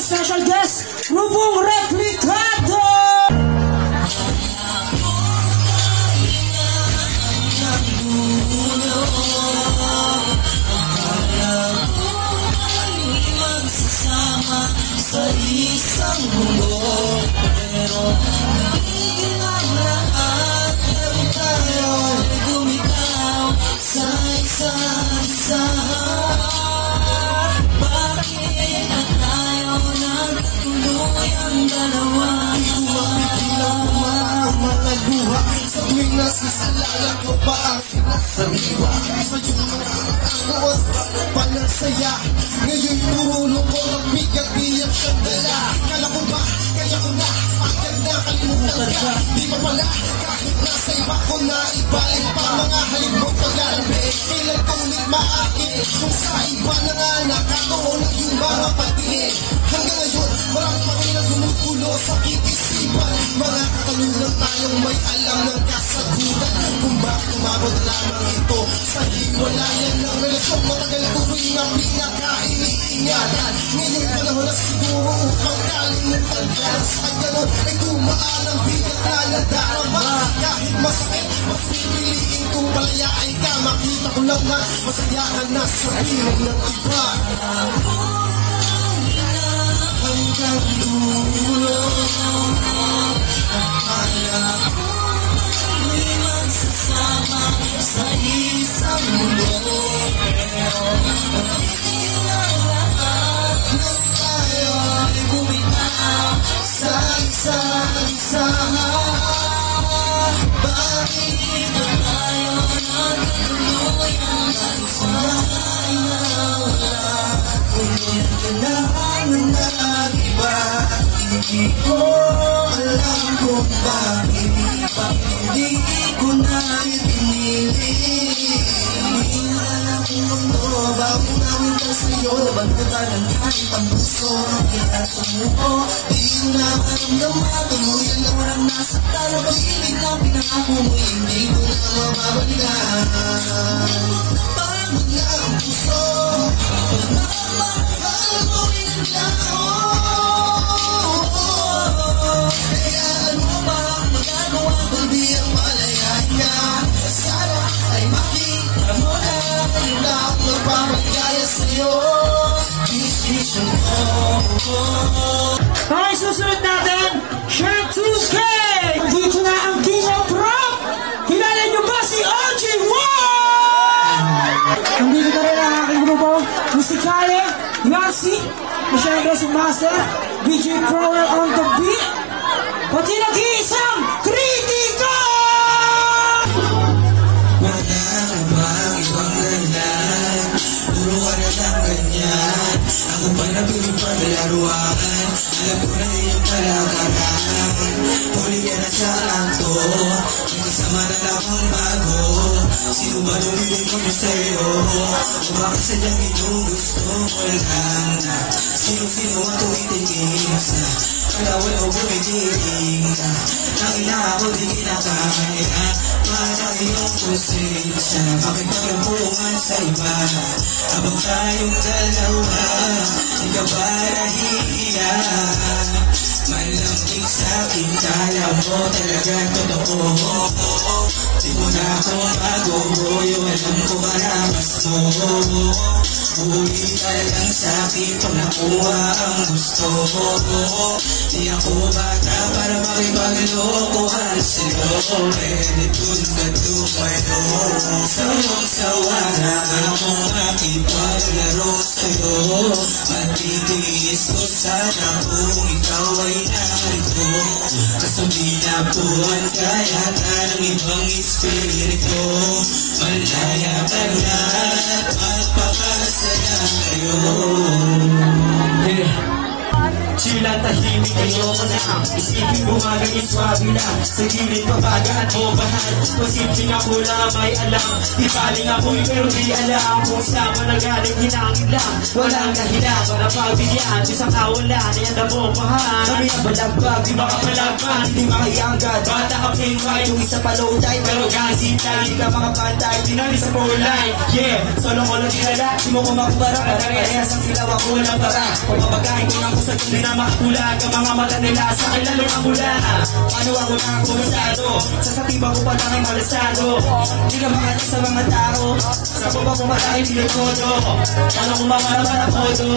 ating special guest, Grupong Replicado! Sa isang mundo, pero higit ang lahat ay tayo gumitaw sa isa-isa. Bakit na tayo nagkatuloy ang dalawa? Bilang mga luha sa tuwing nasisalala ko pa ang pinasaliwa sa iyong mga angon, panasaya. Ngayon puro lungkot ang bigat niyang sandala. Kala ko ba, kaya ko na agad na kalimutan ka. Di ba pala, kahit nasa iba ko na ibalik pa mga halip mo paglalami. Kailan kong nagmaakit kung sa iba na nga nakatuon ang iyong mga patingin. Hanggang ngayon, marami pa rin ang gumugulo sa kikisipan. Mga katanungan tayong may alam ng kasagutan kung bakit umabot lamang ito sa hiwalayan ng relasyon. Matagal ko rin na pinakainiingatan. Ngayon panahon na siguro upang kalimutan ka. Sa ganon ay tumaan ang bigat na nadarama. Kahit masakit, pagpipiliin kong palayain ka. Makita ko lang na masaya ka na sa piling ng iba. Hanggang dulo, akala ko may magsasama sa isang mundo. Pero higit ang lahat ng tayo ay bumitaw sa isa-isa. Bakit na tayo nagkatuloy ang isa ay nawala? Kunin ka lang ng iba. Hindi ko alam kung bakit hindi ko na ipinili. Hinihalang kong mundo bago namin ka sa'yo. Nabantutan ng kahit ang puso. Kaya sumuko, di ko na maramdaman. Tuluyan na walang nasaktan. Ang pag-ibig na pinangako mo, hindi ko na mababalikan. Parang na ang puso. Pagmamahal mo rin lang ako. Kaya ano ba ang magagawa kundi ang malayain ka? Sana ay makita mo na yun na ang nagpapagaya sa'yo. Decision ko. Okay, susunod natin, Share 2K! Dito na ang King of Rock! Kilala niyo ba si OG1? Nandito na rin ang aking grupo, Musikale, Yancy, masyadong si Master, BJ Prower on the beat, pati nag-iisang Kritika! Wala na bang ibang dahilan? Puro ka na lang ganyan. Ako pa na pinipaglaruan. Alam ko na iyong kalakaran. Huli ka na sa kanto. May kasama na lamang bago. Sino ba lumili mo na sa'yo? O bakit sadyang ginugusto mo lang na? Sino-sino ang tumitigil sa kalawal o bumigiling ka? Tangina ako di kinakaya. Para iyong kusensya. Bakit maglampungan sa iba? Habang tayong dalawa, di ka ba nahihiya? Malambing sa'kin, kala mo talaga totoo. Di mo na akong maguguyo, alam ko maramas mo. Uwi ka lang sa'kin pag nakuha ang gusto. Di ako bata para makipaglokohan sa'yo. Pwede dun ka tumayo. Sawang-sawa na akong makipaglaro sa'yo. Matitiis ko sana kung ikaw ay narito. Kaso di napuan kaya ng ibang espiritu. Malaya ka na at magpapasaya kayo. Sila tahimik kayo ko na. Isipin gumagang iswabi lang. Sa gilid pabagaan o bahan. Posible nga po na may alam. Di baling ako'y pero di alam. Kung saan mo nagaling hinangin lang. Walang dahilan para pagbigyan. Isang kawalan ay ang namupahan. Kami ang balagbag, di makapalagman. Hindi makaianggad. Bata ka king white, yung isa pa low tide, pero gansip tayo, di ka makapantay, tinali sa four line. Yeah, solo ko lang dinala, di mo ko makubara, pare-parehas ang sila, wako walang para. Pagpapagahin ko ng kusag, hindi na makatulag, ang mga mata nila sa akin lalo ang mula. Paano ako na ang kumasado, sa satiba ko pa lang ay malasado. Di ka makatid sa mga tao, sa baba ko malaki pinagkodo. Paano kumawala para kodo,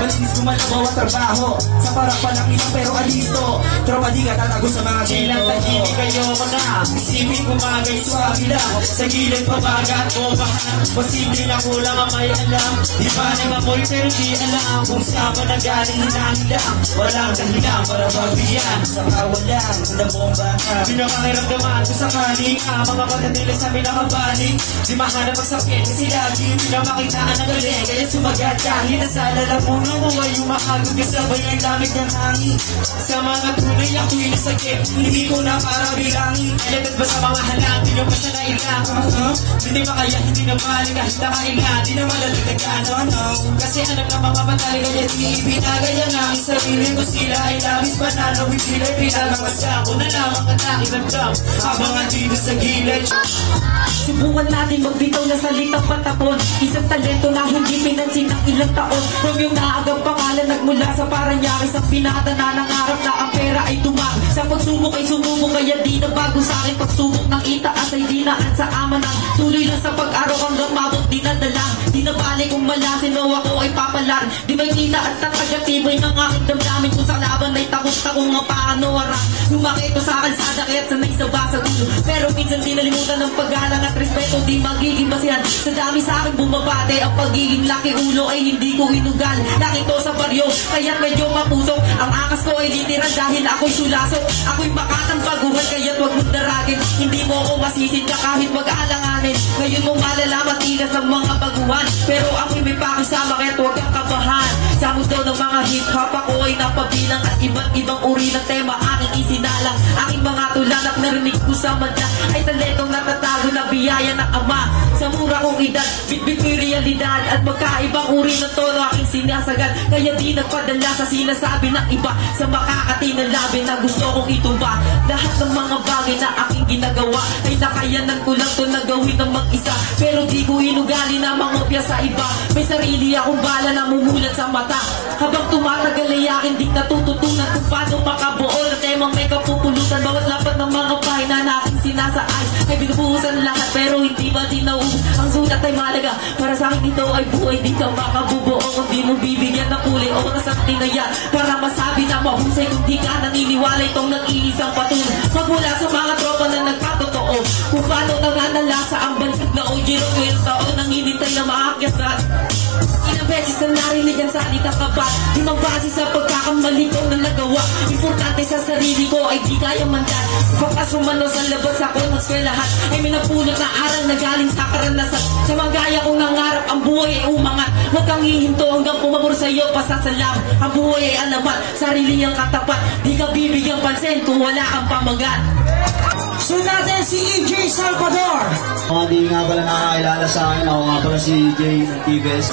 malinis kumalabaw at trabaho. Sa parang palang ilang pero alisto, tropa di ka tatago sa mga kilang. Tahimik kayo ko na, isipin kumagay swabe lang. Sa gilid pabagat o bahan, posible na kulang ang may alam. Iba ng amoy pero di alam kung saan ba nagaling lang. Walang dahilan para magbigyan, sa kawalan na bomba ka. Pinakakiramdaman ko sa kalinga, mga mata nila sa amin nakabalik. Di mahanap ang sakit kasi lagi pinamakitaan ng galing. Kaya sumagat kahit nasa lalamunan mo ay umahagod kasabay ang lamig ng hangin. Sa mga tunay ako'y nasakit, hindi ko na para bilangin. Alatad ba sa mga hanapin yung basta na ilang? Hindi ba kaya hindi na mali kahit nakailan? Di na malalagdagan, no. Kasi alam na mga patali kaya di ipinagaya nga ang sarili ko sila ay labis panalo. Sila pinalamasan ko na lamang ang nakiramdam habang andito sa gilid. Subukan natin magbitaw na salitang patapon. Isang talento na hindi pinansin ng ilang taon. From yung naagang pangalan nagmula sa Paranaque, sa pinata na nangarap na ang pera ay tumang. Sa pagsubok ay sumubok kaya di na bago sa akin. Pagsubok ng itaas ay dinaan sa ama ng tuloy lang sa pag-araw hanggang mabot di na dalang. Di na bali kung malasin o ako ay papalar. Di may kita at tatagatiboy ng aking damdamin. Kung sa laban ay takot-takot nga paano harap. Lumaki ito sa kalsada kaya't sanay sa basa dulo. Pero minsan di nalimutan ng paggalang at respeto. Di magiging basihan sa dami sa akin bumabate. Ang pagiging laki ulo ay hindi ko inugal. Laki to sa baryo kaya't medyo mapusok. Ang akas ko ay literal dahil ako'y sulasok. Ako'y makatang baguhan kaya't wag mong daragin. Hindi mo ako masisid ka kahit mag-aalanganin. Ngayon mo malalaman tigas ng mga baguhan. Pero ako'y may pakisama kaya't wag kang kabahan. Sa mundo ng mga hip-hop ako ay napabilang. At iba't ibang uri ng tema aking isinalang. Aking mga tulanap narinig ko sa madla ay talentong natatago na biyaya ng ama. Sa mura kong edad, bitbit ko'y realidad. At magkaibang uri ng tono aking sinasagad. Kaya di nagpadala sa sinasabi ng iba. Sa makakati na labi na gusto kong itumba. Lahat ng mga bagay na aking ginagawa ay nakayanan ko lang to na gawin ng mag-isa. Pero di ko inugali na mangopya sa iba. May sarili akong bala na mumulat sa mata. Habang tumatagal ay aking di natututunan kung paano makabuo na temang may kapupulutan. Bawat lapat ng mga pahina na aking sinasaay ay binubuhusan lahat pero hindi ba dinaubos. Ang sulat ay malaga para sa akin ito ay buhay. Di ka makabubuo kung di mo bibigyan ng kulay o nasang tinayat para masabi na mahusay kung di ka naniniwala itong nag-iisang patuloy. Magmula sa mga tropa na nagpatotoo kung paano nanganalasa ang bansag na ojiro ko yung taon nang hinintay na maakyat sa ilang beses na narinig ang salita kapat. Di magbase sa pagkakamali ko na nagawa. Importante sa sarili ko ay di kaya mandan. Pagkasumano sa labas ako ng eskwelahan ay may napulot na aral na galing sa karanasan. Sa mga gaya kong nangarap ang buhay ay umangat. Huwag kang hihinto hanggang pumabor sa iyo pasasalam. Ang buhay ay alamat, sarili ang katapat. Di ka bibigyang pansin kung wala kang pamagat. So natin si EJ Salvador. Mga di nga pala nakakilala sa akin, ako nga pala si EJ ng TVS.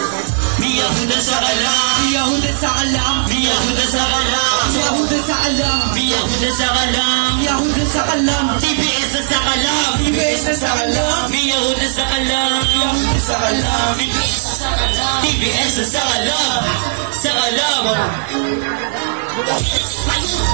Biyahuda sa kalam, biyahuda sa kalam, biyahuda sa kalam, biyahuda sa kalam, biyahuda sa kalam, biyahuda sa kalam, TBS na sa kalam, TBS na sa kalam, biyahuda sa kalam, biyahuda sa kalam, TBS na sa kalam, sa kalam.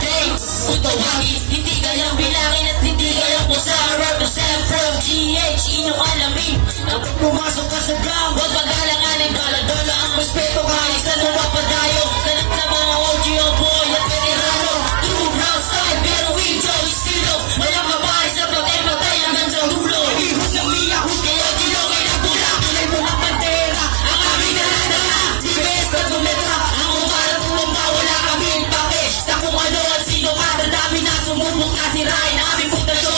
Hey, utawagin, hindi kayang bilangin at hindi kayang pusahan. Represent from GH, inyong alamin. Nang pumasok ka sa ground, huwag mag-alanganin. Baladona ang respeto kahit saan mo mapadayo. Sanat sa mga OGO boy at veterano. True brown side, pero we Joey Stilo. Walang kabahay sa patay-patay hanggang sa dulo. Ihod ng miyahod, kaya dilongin ang pula. Kulay mo ang bandera, ang aming naradala. Si Bes na tumetra, ang umarap tumamba, wala kaming pake. Sa kung ano at sino ka, sa dami na sumubok na sirain. Aming pundasyon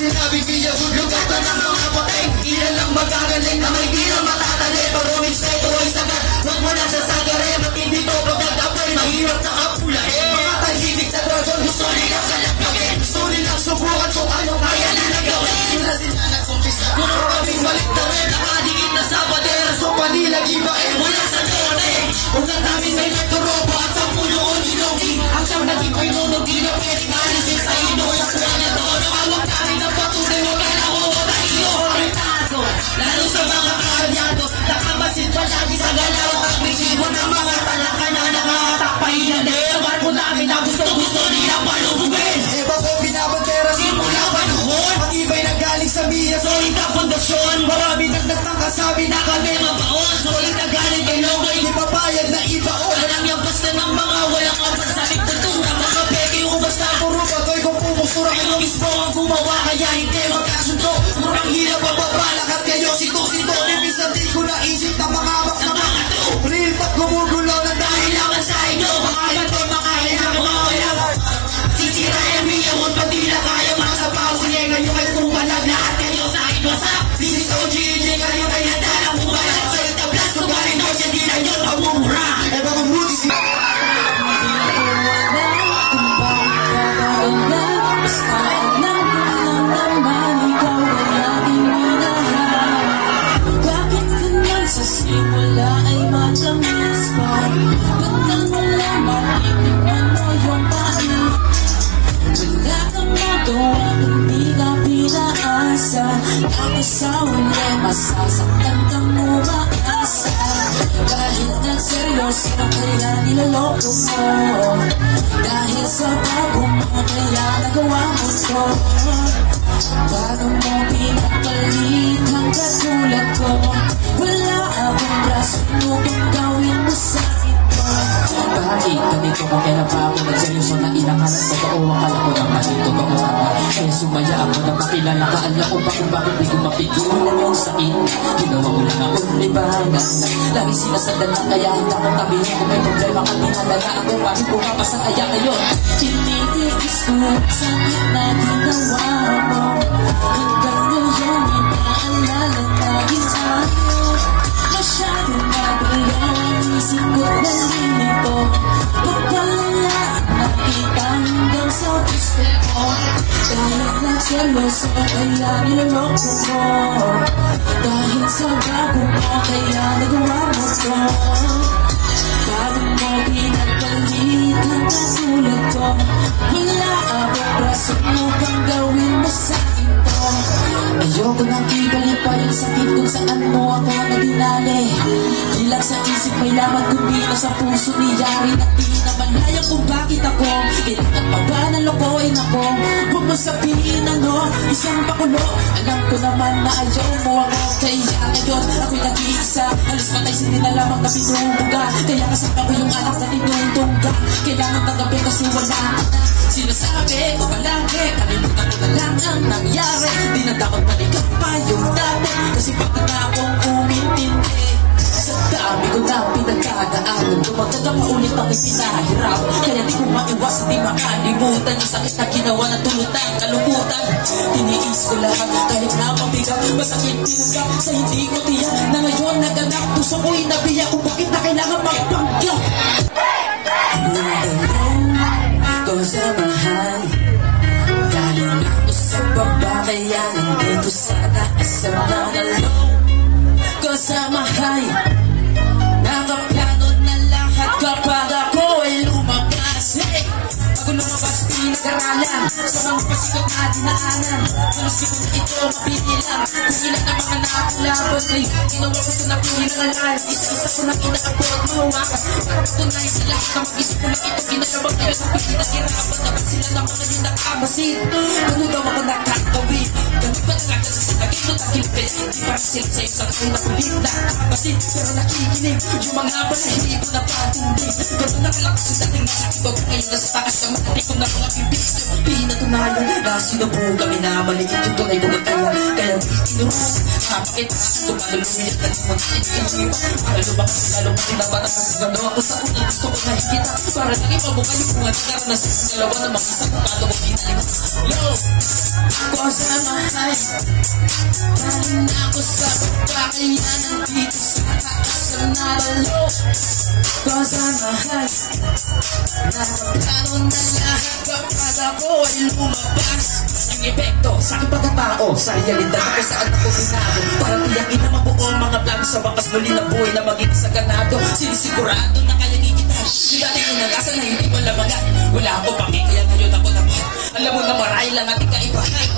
Sinabing iyabog lugatan ng mga pateng. Ilan lang magagaling na may di na matatali. Paruming sa'yo ay sagat, huwag mo na sasagari. Matindi to pag nagkapoy, mahirap na kapulain. Mga tahimik na dragon, gusto nilang kalapagin. Gusto nilang subukan kung ano kaya nilang gawin. Sila nagkumpisa, kung kaming balik na rin. Nakadikit na sa padera, so panilang ibain mula sa tone. Ugat namin may nagturobo at sa punoon ilogi. Ang siyang naging pinunog, di na pwedeng alisin sa ino. Sa kanya tono, awag namin ang patuloy. Huwag ka na mawala iyo, retado. Lalo sa mga karyado, nakamasid palagi sa galaw. At bisibo ng mga talaka na nangatakpay na din. Sa barko namin na gusto nila palubugin. Eba ko binabantera simula pa noon. Matibay na galing sa miya, solid na pundasyon. Marami nagdatang kasabi na kami mabaon. Solid na galing kay Logay, di papayag na ibaon. Alam niyang basta ng mga walang apansalit na tura. Mga peke o basta puro batoy kung pumusura. Kayo mismo ang gumawa, kaya hindi magkasundo. Murang hirap ang babalak at kayo sito-sito. Minsan di ko naisip na mangawak na mga to. Real pag gumugulo na dahil lang sa inyo. Mga bato, mga hilang, mga walang sisirayan niya, huwag pa di na kaya masapaw. Sige ngayon ay pumalag lahat kayo sa iwasak. This is OGJ, kayo ay handa ng bumalag. Sa'yo tablas, lugarin daw siya, di na yun pamumura. Eba kung buti si... Sa uli, masasaktan kang umaasa. Dahil nagseryoso, kaya niloloko mo. Dahil sa bago mo, kaya nagawa mo to. Paano mo pinapalit ang katulad ko? Wala akong braso mo kung gawin mo sa ito. Bakit ganito kung kailan pa ako nagseryoso na inakalan ko? Totoo ang kala ko ng malito ko na. Kaya sumaya ako na makilala ka. Alam ko ba kung bakit di ko mapigilan yung sakit. Ginawa mo lang akong libangan. Lagi sinasadan na kaya hindi akong tabihin. Kung may problema ka tinalaga ako. Bakit pumapasa kaya ngayon? Tinitiis ko sakit na ginawa mo. Hanggang ngayon inaalala taging ayaw. Masyadong magulo ang isip ko na limito. Pagpalalaan nakita hanggang sa gusto ko. Dahil nagseryoso kaya niloloko mo. Dahil sa bago mo kaya nagawa mo to. Paano mo pinagpalit ang katulad ko? Wala akong braso mo pang gawin mo sa ito. Ayoko nang ibalik pa yung sakit kung saan mo ako nagdinali. Di lang sa isip may laman kundi na sa puso niyari. At di na malaya kung bakit ako kailangan pa ba ng lokohin ako? Huwag mo sabihin ano, isang pakulo. Alam ko naman na ayaw mo ako. Kaya ngayon ako'y nag-iisa. Halos patay hindi na lamang na pinubuga. Kaya kasama ko yung anak na tinutungga. Kailangan tanggapin kasi wala ka na. Sinasabi ko palagi, kalimutan ko na lang ang nangyari. Di na dapat balikan pa yung dati. Kasi bakit na akong umintindi. Sa dami ko na pinagkadaanan, dumagdag ang paulit ang ipinahirap. Kaya di ko maiwas, di makalimutan yung sakit na ginawa na tulutan, kalungkutan. Tiniis ko lahat kahit na mabigat. Masakit tinagap sa hindi ko tiyak. Na ngayon naganap, puso ko'y nabiyak kung bakit na kailangan magpangyak. Ko sa mahal, galing ako sa baba, kaya nandito sa taas sa mga ko sa mahal. Nakaplano na lahat kapag ako ay lumabas. Hey! Bago lumabas, pinag-aralan sa mga pasikot na dinaanan. Halos di ko na ito mapigilan. Kung ilan ang mga nakakalaban ay ginawa ko ito na pinilangalan. Isa-isa ko lang inaabot mahawakan. Para patunay sa lahat na mag-isip ko lang ito ginalabang kayo sa pinag-hirapan. Dapat sila na mga yung nakamasin. Ano daw ako nakakawin? Ganun ba na nga sa sakit mo takilpin? Hindi para sila sa isang kong nakulit na kapasin. Pero nakikinig yung mga balahibo na patindi. Ganun nakalakas sa dating nasa ibag. Ngayon nasa takas ng mati ko na mga bibig. Pinatunayan na sinubukan minamaliit yung tunay ko magkaya. Kaya di tinurong kapakita tumaluluyan na lumuntin yung iba. Para lumabas lalo pati na bata mo gano'n ako sa unang gusto ko nakikita. Para nang ipabukay yung mga nagaranasan sa dalawa na mag-isang palo ko Yo, cause I'm a high. Galing na ako sa baba, kaya nandito sa taas ang naralo. Cause I'm a high. Nakaplano na lahat kapag ako ay lumabas. Ang epekto sa aking pagkatao, sa realidad ako saan ako binado. Parang tiyakin na mabuo ang mga plano sa wakas muli na buhay na maging sa ganado. Sinisigurado na kaya gigitan. Yung dating inangasan na hindi mo lamagan. Wala ako paki, kaya ngayon ako naman. Alam mo na marahil lang ating kaibahan.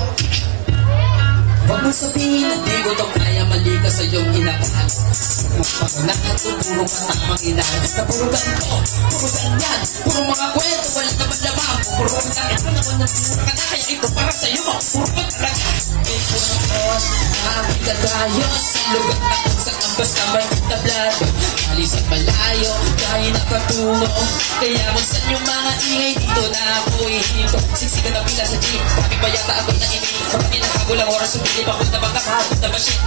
Huwag mo sabihin na di ko ito kaya, mali ka sa iyong inakal. Magpagulat at tuturo ka tamang ilan. Napuro ganito, puro ganyan, puro mga kwento, wala naman lamang. Puro ganyan, ito naman na puro ka na, kaya ito para sa'yo mo, puro magkaraga. Ito na ko, nakakita tayo sa lugar na kung saan ang basta may tablado. Alis at malayo, dahil nakatungo. Kaya kung saan yung mga ingay dito na ako ihito. Siksikan na pila sa jeep, bakit pa yata ako na ini? Kapag inakago lang oras, sumili pa kung tabang kakahapon na machine.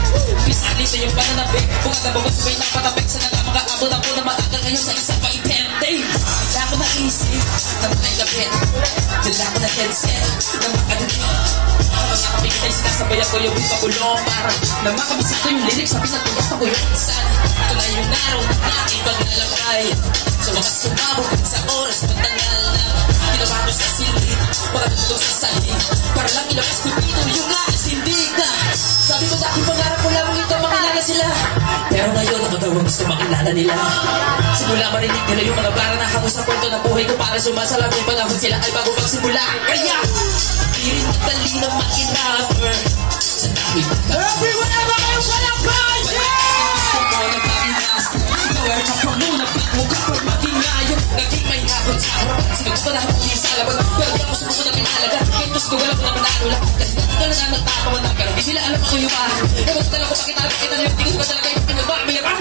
Pisali sa yung pananapik, kung at nabagos may napatapik sa nagkamakaabot ako na matagal ngayon sa isang paipente. Dila ko na isip, na matay lapit. Dila ko na headset, na makadali. Kapag nakapikitay, sinasabay ako yung pagulong. Parang na makabisa ko yung lyrics, sabi na tulak ako yung isan. Ito na yung araw na aking paglalakay. So wakas sumabog sa oras, magtangal na. Ginawa ko sa silid, makatutulog sa salid. Para lang ilabas ko dito yung alas, hindi ka. Sabi ko dati pangarap ko lamang ito, makilala sila. Pero ngayon ako daw gusto makilala nila. Simula marinig nila yung mga bara na hango sa kwento ng buhay ko. Para sumasalam yung panahon sila ay bago magsimula. Kaya, di rin magdali na makilapper. Sa dami Everyone ever kayo walang budget! gusto ko na pakinas. Gawin ka pa muna bago kapag maging ngayon. Naging may hapon sa harap. Sinagot ko na hapon sa laban. Pero di ako subuko na pinahalaga. Ito ko wala ko na manalo lang. Kasi dito na lang nagtatawa na. Pero di nila alam ako yung bahay. Ewan ko talaga kung pakita na yung tingin ko talaga yung pinagba. May yaman.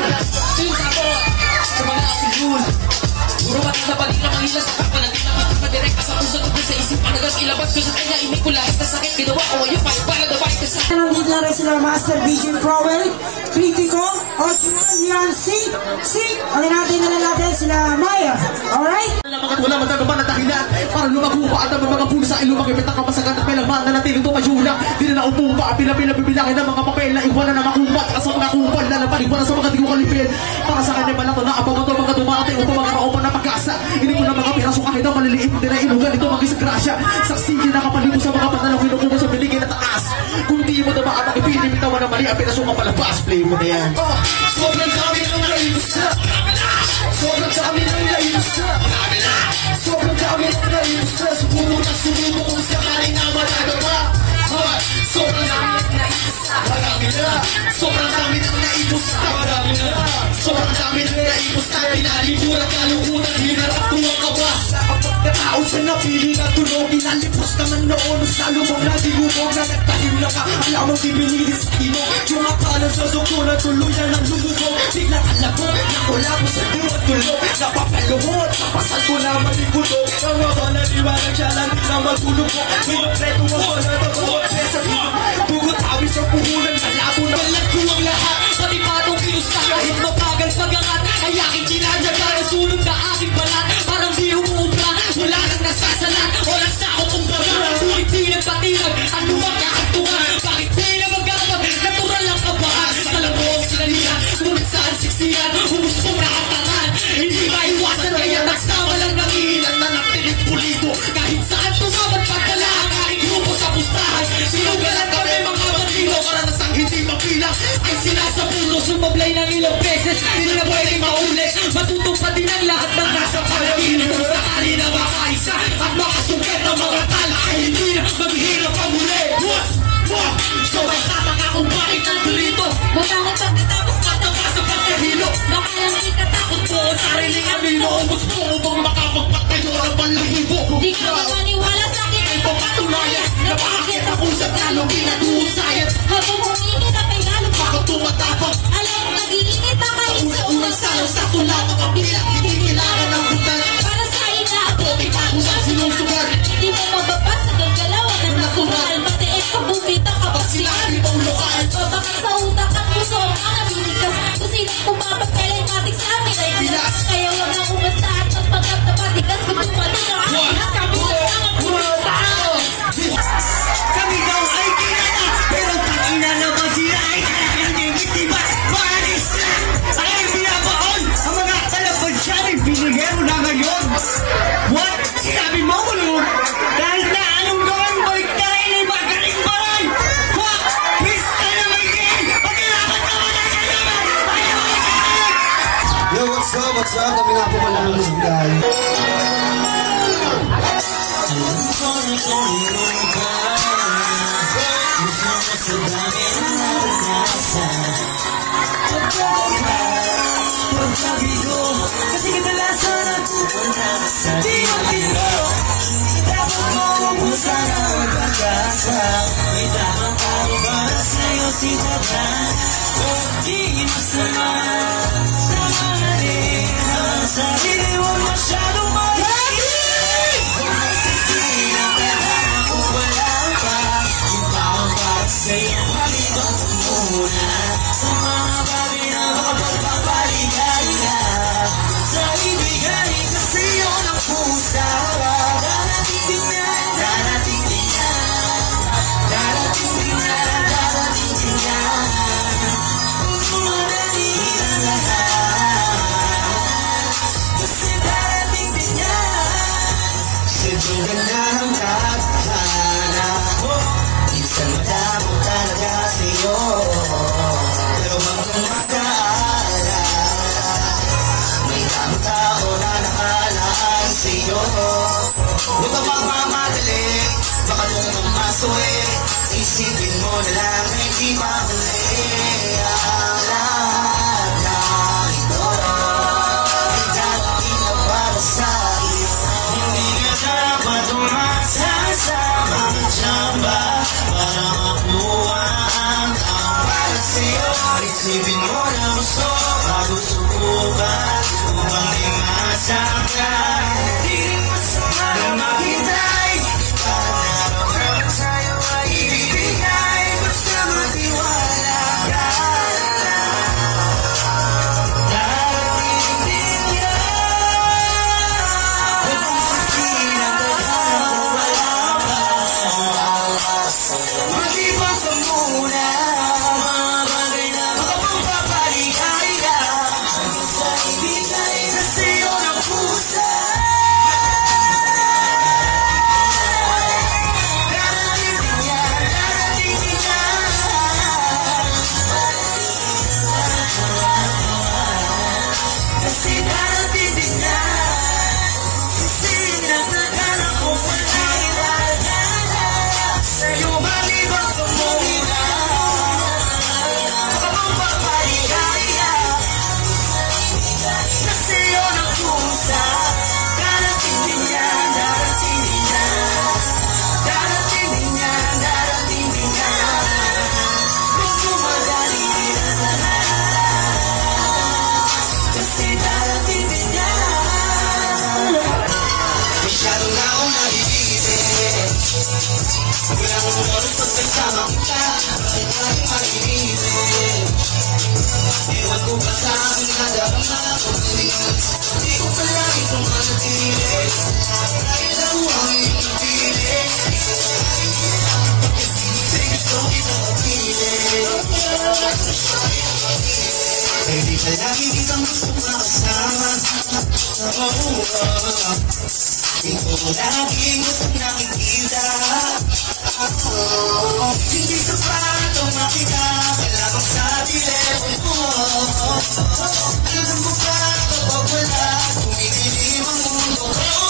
Yung sapot sa mga opinion. Puro mati na paling na manghila sa kapwa. Nandito na matipadirect sa puso ko sa isip. Panagang ilabas ko sa kanya. Hindi ko lahat na sakit. Ginawa ko ngayon pa. Para dabay ka sa Nandito na rin sila Master Vision Crowell, Critico, Ojuan, Yancy, Ulit natin natin sila Maya. Alright? Wala man talaga dahilan para lumagupa at ang mga puno sa ilong makipit ang kamasagan at may laman na natin ito mayula. Di na naupupa, pinabibilangin ng mga papel na iwan na makumpat at sa mga kupal lalaban, iwan na sa mga di ko kalipin. Para sa kanya pala ito na abang ito mga dumating upang mga kaupan na pag-asa. Hindi ko na mga piraso kahit na maliliit din na inugan ito mag-isang grasya. Saksi din nakapalibo sa mga panalaw kinukuha sa biligay na taas. Kung di mo naman ang ipinin, bitawan na mali ang piraso ka palabas. Play mo na yan. sobrang dami ng naibos na. Sobrang dami ng naibos na. Sobrang dami ng naibos na. Siguro na sumubo kung sakali na matagawa. Sobrang dami ng naibos na. Marami na. Sobrang dami ng naibos na. Marami na. Sobrang dami ng naibos na. Pinaliburan kalungkutan. Hinarap ko ang kawa. Pagkatao sa napili na tunog. Inalipos naman noon. Sa lumong na digubog na nagtalim na ka. Alam mo di binilis sa ino. Yung akala sa suko na tuluyan ng lumubog. Biglang alam ko na wala ko sa duwat tulog. Napapaluhod. Kapasal ko na maligulog. Ang mga naliwanag siya lang na magulog ko. Minokreto mo ko na totoo. Sa bugot awis sa puhunan. Malabo na balat ko ang lahat. Pati patong pinusta kahit mabagal pagangat. Ay aking sinadyaga na sunog na aking balat. Parang di umuubra. Wala nang nasasalat. Oras na ako kumbaga. Ngunit di nagpatinag. Ano magkakatuhan? Bakit di na magkakapag? Natural lang kabahan. Sa lambong sinalihan. Ngunit saan siksiyan? Humusbong na katangan. Hindi maiwasan kaya nagsama lang nangihilan na nagtinig pulido. Kahit saan tumabad pagkala ang aking grupo sa pustahan. Sinugalan kami mga bandido. Karanasang hindi mapilang. Ay sinasa puso sumablay ng ilang beses. Hindi na pwedeng maulit. Matutupad din ang lahat ng nasa palaginan. Kung sakali na makaisa at makasungkit ng mga tala ay hindi na maghihirap ang muli. So magtataka kung bakit nandito. Matangit pagkatapos Matama sa pagkahilo. Makalang di katakot Po sariling amino. Umus po upang makapagpatayo ng balahibo. Di ka ba maniwala sa akin ay Pagpatunayan na bakit ako sa talong ginatusayan. habang humingit at ay lalo pa Bakit tumatapang alam mo nag-iinit ang kain sa unang unang salaw sa tula. Mga bilang hindi kailangan ng butal. para sa inaabot May bago na sinusugal. hindi mo mababasag ang galawan ng natural matiis kabukit ang Pag sinabi kapasidad mong lokal. babakal sa utak at puso ang mga bilikas kung sinong pumapag kailan matik sa amin ay bilas kaya wag na umasta at magpanggap na patigas kung tumalun ang aking hakabulan ang So, kami nga po pala ng musical. Kasi kadalasan ang pupunta sa tino-tino. Dapat mo umusan ang pag-asa. May tamang tao para sa'yo si Tata. O di masama na mahalin ang sarili. Huwag masyadong mahilig. Huwag masisili ang tadhana kung wala pa. Yung bawang para sa'yo halibang muna. Sa mga bagay na makapagpapaligaya. Sa ibigay kasi yun ang pusa. Darating din yan, darating din yan. Darating din yan, darating din yan. Kung madaliin ang lahat. Kasi darating din yan. Sinugan na ang tadhana. Minsan madamo talaga sa'yo. Pero hanggang mag-aalala, may tamang tao na nakalaan sa'yo. Huwag kang magmamadali, baka doon mamasuwi. Isipin mo na lang na hindi pa huli. Ang lahat ng ito ay darating na para sa'yo. Hindi ka dapat umasa sa mga tsamba para makuha ang Para sa'yo, isipin mo na gusto bago subukan upang di masaka. Di rin masama na maghintay para naroon sa'yo ay ibibigay basta matiwala ka. Darating din yan. Huwag mong sisihin ang tadhana kung wala pa. Mag-ibang ka muna sa mga bagay na makapagpapaligaya. Sa ibigay na sa'yo ng pusa. Darating din yan, darating din yan. Kasi darating din yan. Sisihin ang tadhana kung wala ilalala. Sa'yo malibang ka muna. Makapagpapaligaya. Kasi yun ang pusa. Darating din yan, darating din yan. Darating din yan, darating din yan. Huwag kumadali ang lahat. Kasi darating din yan. masyado na akong nalilibig. Walang oras pag nagsama kita, bakit tayo malilibig? Ewan ko ba sa aking nadarama, kung hindi ko pala ito manatili. Dahil lang ang iyong napili. Kasi gusto kita mapili. Eh di palagi kitang gusto makasama. Di ko lagi gusto nakikita. Hindi sapat ang makita, malabang sa telepono mo. Alam mo ba kapag wala, tumikilim ang mundo ko.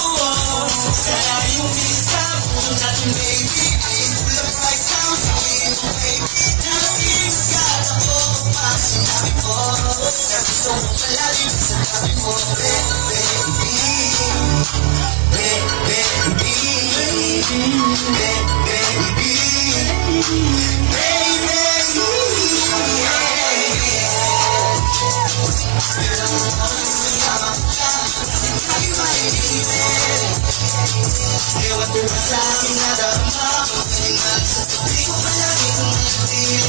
Kaya yung lista po natin baby, ay kulang pa ikaw sa iyong baby. Narating agad ako pag sinabi mo, na gusto mo malalim sa tabi mo, baby. Ewan ko ba sa aking nadarama, hindi ko palagi kung manatili.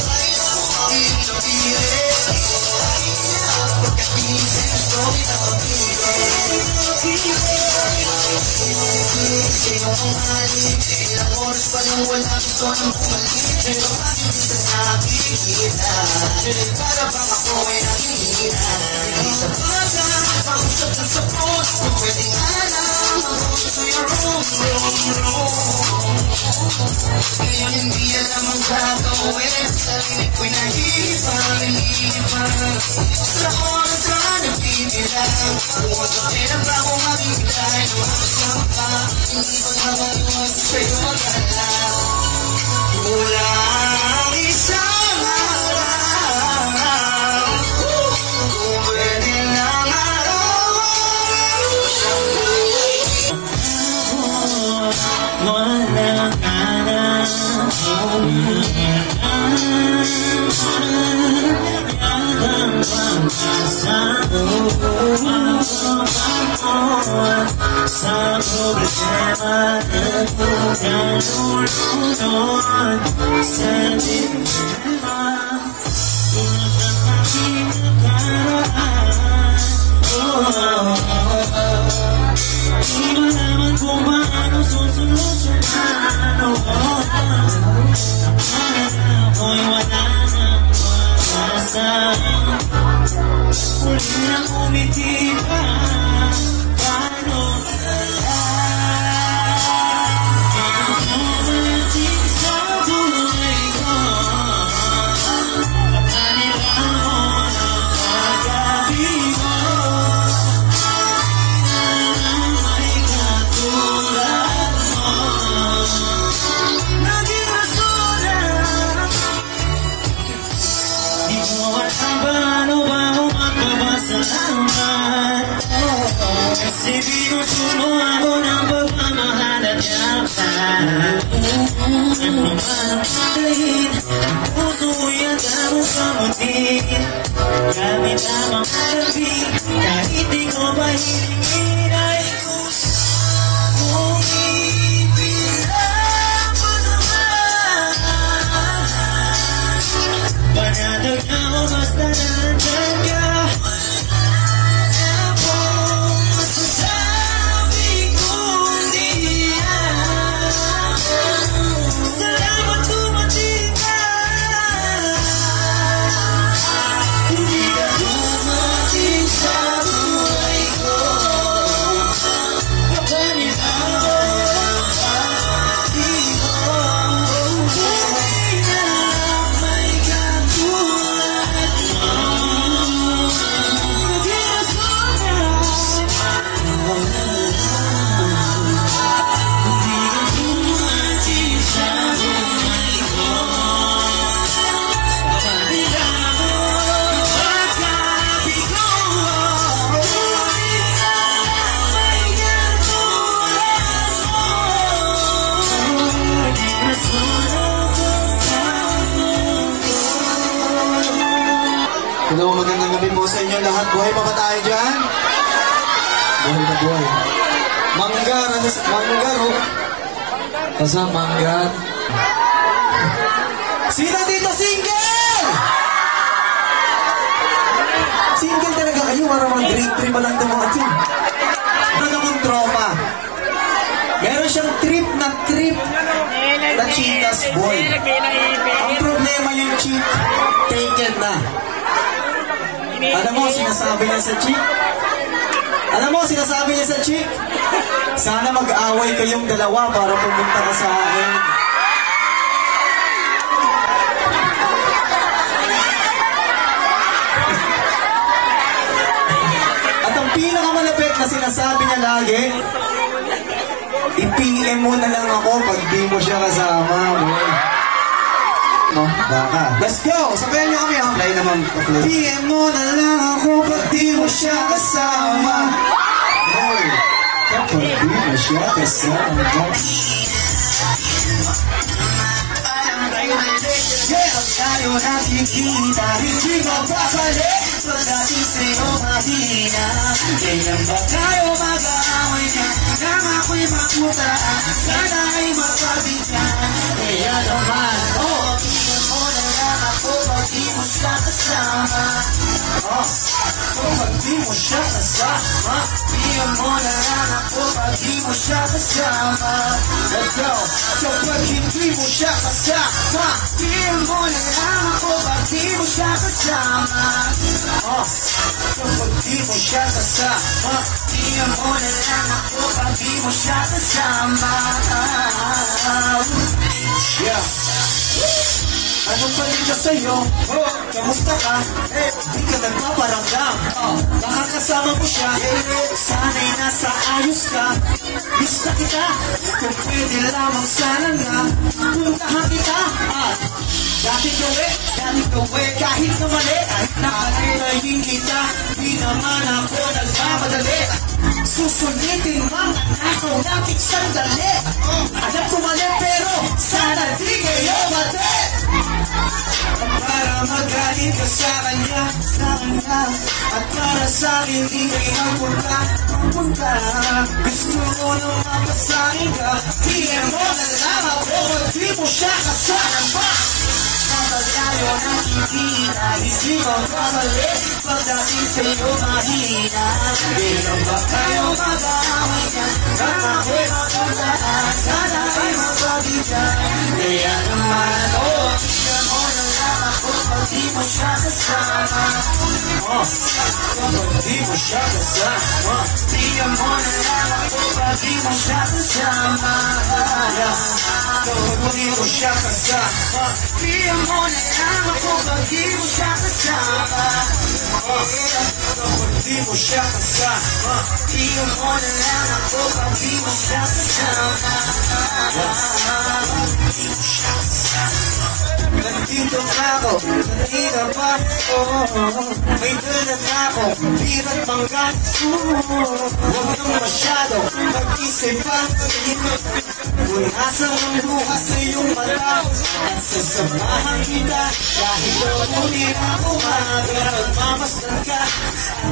Kaya mo ang iyong napili. Pagkatisip gusto kita mapili. Sino ang mahalin, ilang oras pa lang wala gusto ng bumalik. Pero bakit di ka nakikita? Para bang ako ay nakihina? Hindi sa baga, pag-usap na sa phone, kung pwede nga lang mag-go to your room. Ngayon hindi alam ang gagawin, sarili ko'y nahihipang. Sa oras ka nagbibilang, kung kailan ba ako magbibigay ng masama ka, hindi ko nakalimutan sa'yo mag-alala. Walang isang araw, kung pwede lang Walang araw, sa problema na nalulunod sa dilema, tulad ng aking nakaraan. Di malaman kung paano susolusyonan. Ako'y wala nang pag-asa, huli nang umitita. Paano dumating sa buhay ko? Kanila mo ng pag-gabi mo, may katulad mo. Naging rason, di ko alam paano ba ako magpapasalamat, kasi binusulo ako ng pagmamahal at yaman. Ano man ang pagkain, puso yan damong kamutin. Gamit lamang gabi, kahit di ko ba hilingin, ay kung ipilang mo naman. Panatag na ako basta nandyan ka. Hello, magandang gabi po sa inyo lahat. Buhay pa ba tayo dyan? Buhay na buhay. Manggar, manggar ho. Asa manggar? Sino dito single? Single talaga kayo, maramang grade 3 pa lang ito mga team. Ano mong tropa? Meron siyang trip na Cheetah's boy. Ang problema yung chick, taken na. Alam mo, sinasabi niya sa chick? Alam mo, sinasabi niya sa chick? Sana mag-away kayong dalawa para pumunta ka sa akin. At ang pinakamalapit na sinasabi niya lagi, i-PM mo na lang ako pag di mo siya kasama. No, baka. Let's go! Sabayan niyo kami, ha? Play naman. PM mo na lang ako pag di mo siya kasama. Boy, kapag di mo siya kasama. Yeah! Tayo nakikita, hindi mapapalik sa dating sa'yo mahina. Ganyan ba tayo mag-aaway na nang ako'y makuta? Sana ay mapabigyan. Kaya naman, oh, PM mo na lang ako pag di mo siya kasama. Kapag di mo siya kasama, bigyan mo na lang ako pag di mo siya kasama. Let's go! Kapag hindi mo siya kasama, bigyan mo na lang ako pag di mo siya kasama. Kapag di mo siya kasama, bigyan mo na lang ako pag di mo siya kasama. Yeah. Anong balita sa'yo? Kamusta ka? Di ka nagpaparamdam. Baka kasama mo siya. Sana'y nasa ayos ka. Miss na kita. Kung pwede lamang sana nga puntahan kita. Dating gawin, kahit na mali. Kahit na alayin kita, di naman ako nagmamadali. Susulitin mang ako natin sandali. Alam ko mali pero sana di kayo mati. Para magaling ka sa kanya, at para sa akin di kayo magpunta. Gusto mo nang mapasahin ka, PM mo na lang ako at di mo siya kasama. Kapalayo na kikita, hindi mo kamali. Pagdating sa'yo mahina, di na ba kayo mag-aaway yan? At ako'y magandaan, sana ay mapabigyan. Kaya naman bigyan mo na lang ako pag di mo siya kasama. Kapag di mo siya kasama, bigyan mo na lang ako pag di mo siya kasama. Kapag di mo siya kasama, bigyan mo na lang ako pag di mo siya kasama. Kapag di mo siya kasama, bigyan mo na lang ako pag di mo siya kasama. Di mo siya kasama. Nandito na ako, nandito pa ako. May dala na ako, birat manggan. Huwag kang masyado mag-isip pa. Kung nasang ang luha sa iyong mata, at sasamahan kita. Kahit ulit ako magarag, mamasdan ka.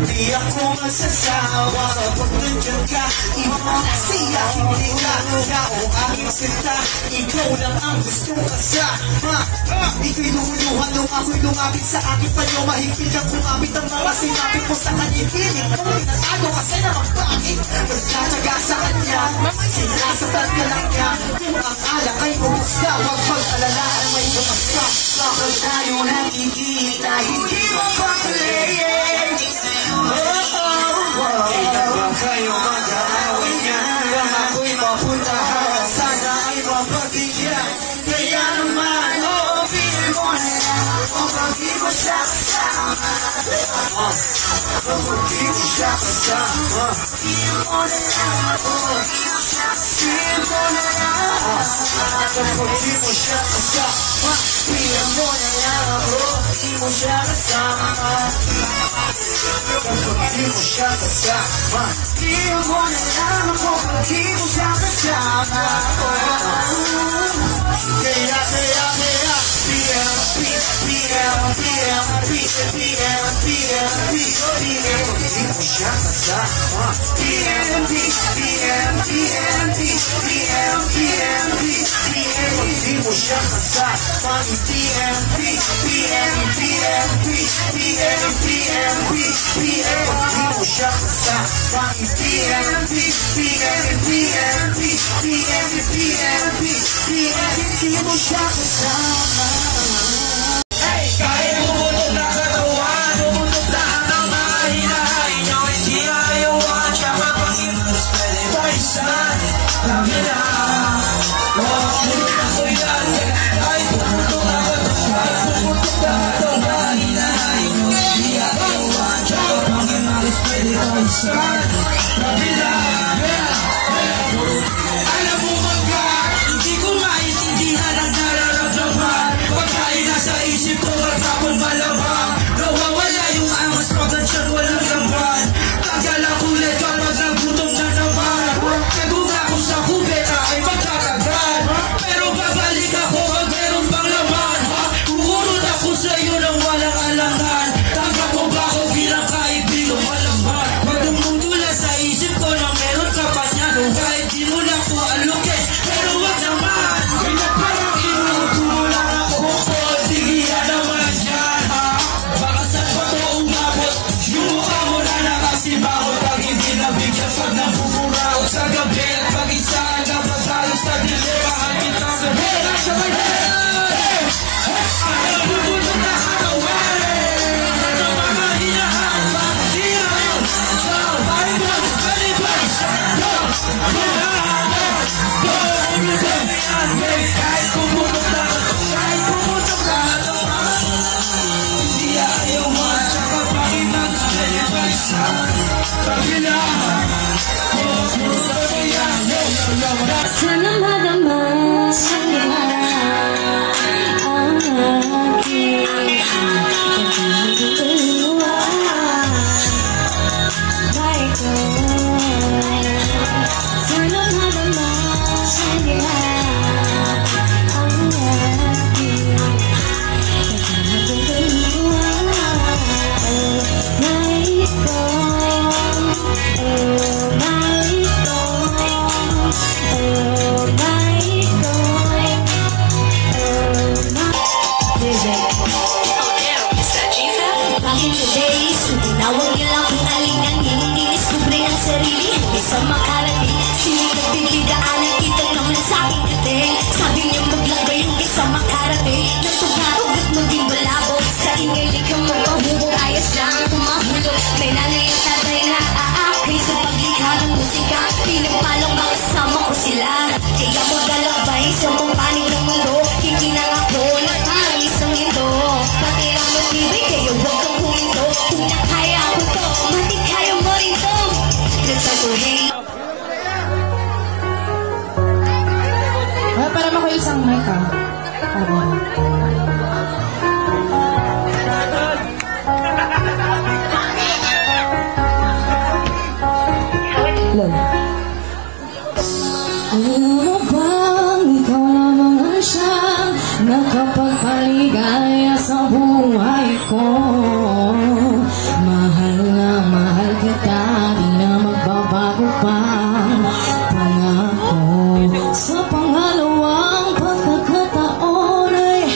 Di ako magsasawa kapag nandyan ka. Ibang siya, hindi ka. Ikaw aking sinta, ikaw lang ang gustong kasama. Ika'y lumuluhan nung ako'y lumapit sa aking panyo. Mahigpit kang kumapit ang mga sinapit mo sa kanikinig. Kung tinatago kasi naman bakit magtataga sa kanya, sinasatan ka lang niya. Kung ang alak ay umusga, huwag mag-alalaan may bumasta. Kapag tayo nakikita, hindi mo papalayin. Kailan ba kayo mag-aaway niya? Kung ako'y mapuntahan, sana ay mapagigyan. Kaya naman, bigyan mo na lang ako pag di mo siya kasama. Kapag di mo siya kasama, bigyan mo na lang ako pag di mo siya kasama. Bigyan mo na lang. Kapag di mo siya kasama, bigyan mo na lang ako pag di mo siya kasama. Kapag di mo siya kasama, bigyan mo na lang ako pag di mo siya kasama. Kaya di mo siya kasama. PNP di mo siya kasama. PNP di mo siya kasama. PNP di mo siya kasama. Kahit bumunog na katawan, bumunog na ang mga hinahain nyo, hindi ayawan siya mapangimos, pwede ba isan? Kabila, bumunog ako yan, kahit bumunog na katawan, bumunog na ang mga hinahain nyo, hindi ayawan siya mapangimos, pwede ba isan? Kabila, alam mo ba, hindi ko maintindihan ang nararamdaman. Sana madama sa nila ang aking pagkakagawa. Bahay ko, sana madama sa nila ang aking pagkakagawa. Oh, bahay ko, oh, bahay ko. Oh my God, back in the days, tinawag nila kung alingan ini-discovery ang sarili, isang makarating. Sinigag-binigaanan kita naman sa aking dating. Sabi niyo maglagay yung isang makarating. Nagtugarog at maging malabo. Sa ingay likang magpahubog, ayos lang kumahulog. May nanay at tatay na aakay sa paglikha ng musika. Pinagpalang makasama ko sila. Kaya magalakbay sa mga panig ng mundo. Hindi na ako nagparang isang ito. Patirang matibay kayo, huwag kang huminto. Kung nakaya ko to, matik kaya mo rin to. Let's start to hate. Para mo ko isang mic ha. Alam mo bang ikaw lamang ang siyang nakapagpaligaya sa buhay ko? Mahal na mahal kita, di na magbabago pang pangako. Sa pangalawang pagkakataon ay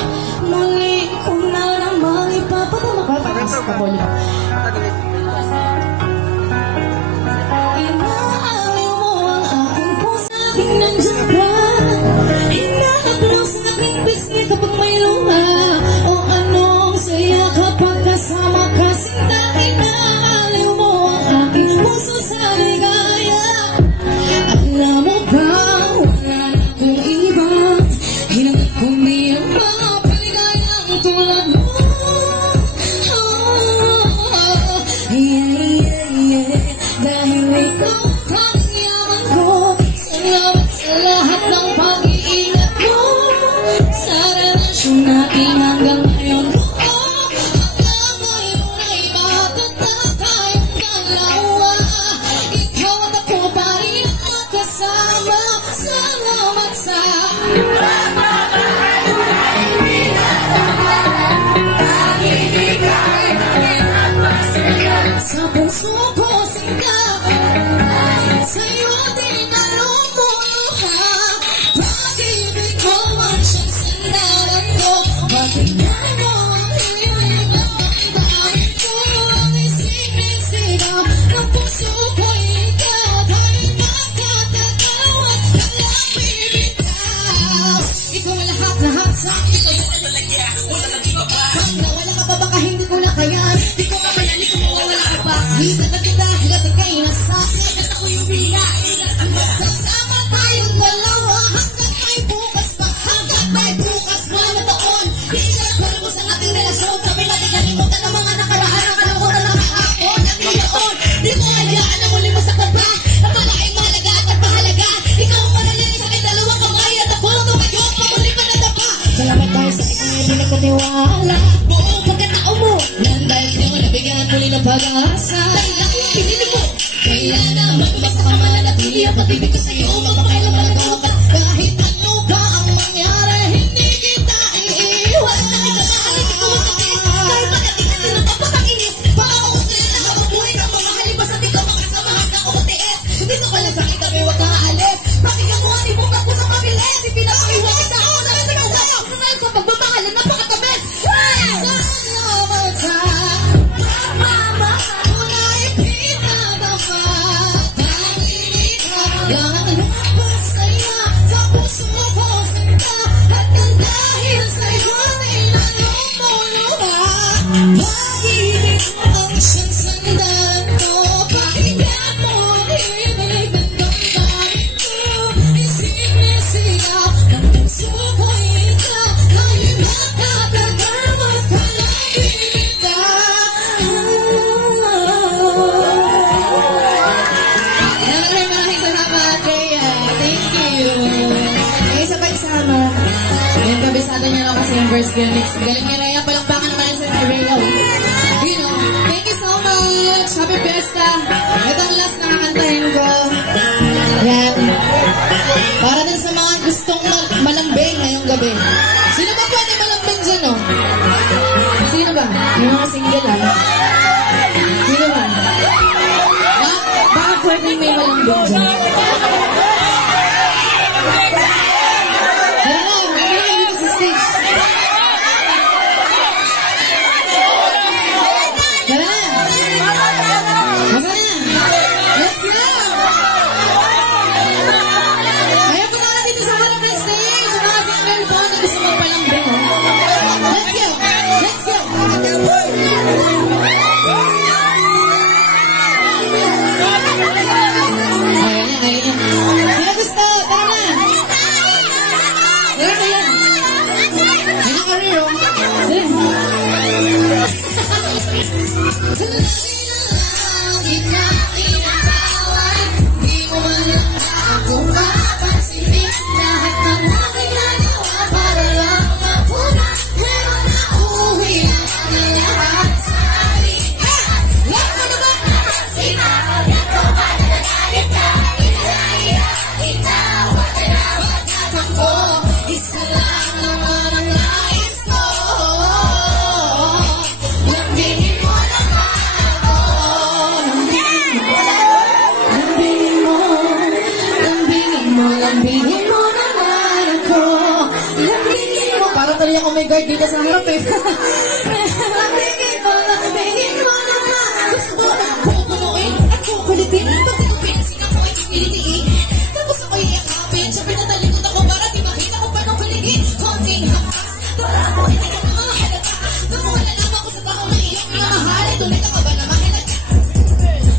muli ko na namang ipapadama. Inaaliw mo ang aking puso. Nandiyan ka, hinahanap lang sa aking pisngi kapag may luha. O anong saya kapag kasama ka, sinta. Inaaliw mo ang aking puso sa ligaya. Alam mo ba, wala na akong iba, hinanap kundi ang mga paligayang tulad mo. Dahil ikaw ang yaman ko. Salamat sa lahat ng pag-iingat mo. Sa relasyon natin hanggang ngayon. Hanggang ngayon ay matatag tayong dalawa. Ikaw at ako pa rin magkasama. Salamat sa sa puso ko sinta. Sa'yo din nalumuha. Pag-ibig ko man siyang sandalan ko. Pagkakita mo ang iyong nakamdaman ko. Ang isip-isigaw ng puso ko ikaw. Tayo magkatagawan ng lamibitaw. Ikaw ang lahat-lahat sa akin. Pag nawala ka pa baka hindi ko na kaya. Di ko kapanali kung mawala ka pa. Hita na kita, hilatag kayo na sa akin. At ako yung bilain. Magsasama tayong dalawa hanggang may bukas pa. Hanggang may bukas pa na taon. Hindi na nagpalabos ang ating relasyon. Sabi natin nalimutan ang mga nakaraan. Ang kalamutan ng kahapon at ngayon. Di ko hayaan na muli mo sa kaba. Ang mga ay mahalaga at mahalaga. Ikaw ang manalili sa aking dalawang kamay. At ako ang tumayo, pamuli pa na dapa. Salamat tayo sa aking hindi nagkatiwala. Buong pagkatao mo. Yan dahil sa'yo mo nabigyan muli ng pag-asa. Dahil ako yung pinili mo. Kaya naman basta ka mananatili ang pag-ibig ko sa'yo. Magpapailang malagawakan. Kahit ano pa ang mangyari, hindi kita iiwan. Nakikalahalig ikaw ang katis. Kahit pagdating na nila ang pag-inis. Baka ako sila na kapabuhay ng mga halibas at ikaw makasama hanggang umatiis. Dito ka lang sa akin kami, huwag kang aalis. Pakinggan mo ang ibong ako sa mabilis. Ipinapakiwagin sa ako sa nasa kawayo. Sa pagmamahal na napakatamis. Salamat sa pagmamahal mo na ipinagama. Dahil ikaw lang ang nabas sa'yo. kay Rhea. Palakpakan naman sa kay Rhea. You know, thank you so much. Happy Fiesta. Ito ang last na kakantahin ko. Yan. Para din sa mga gustong malambing ngayong gabi. Sino ba pwede malambing dyan, oh? Sino ba? Yung mga single, ah. Sino ba? Baka pwede may malambing dyan. Tara na, mamili kayo dito sa stage. Tara na. Tama na. Let's go. Ayaw ko na dito sa harap ng stage. Mga single po na gusto magpalambing, oh. Let's go. Let's go. Ayan. Sino gusto? Tara na. Tara yan. Ay na career, oh. Di mo man lang ako papansinin. Lahat ng mga ginagawa para lang mapuna. Pero nauwi lang ang lahat sa akin. Lahat mo na ba? Sinakagyan ko ba na nagalit ka? Inaya kita, wag na magtatakbo. Isa lang naman ang nais ko. Lambingin mo naman ako. Lambingin mo. Lambingin mo. Lambingin mo naman ako. Lambingin mo. Parang tuloy ako may guard dito sa harap, eh. Lambingin mo naman. Gusto ko na pupunuin at kukulitin. Bakit ko pinasin ako ay pilitiin? Tapos ako'y yakapin. Siya pinatalikod ako para di makita ko paano paligid. Konting hampas. Para ako hindi ka mga halata. Nakuhala lang ako sa baka ng iyong minamahal. Tulit ako ba na mahalaga?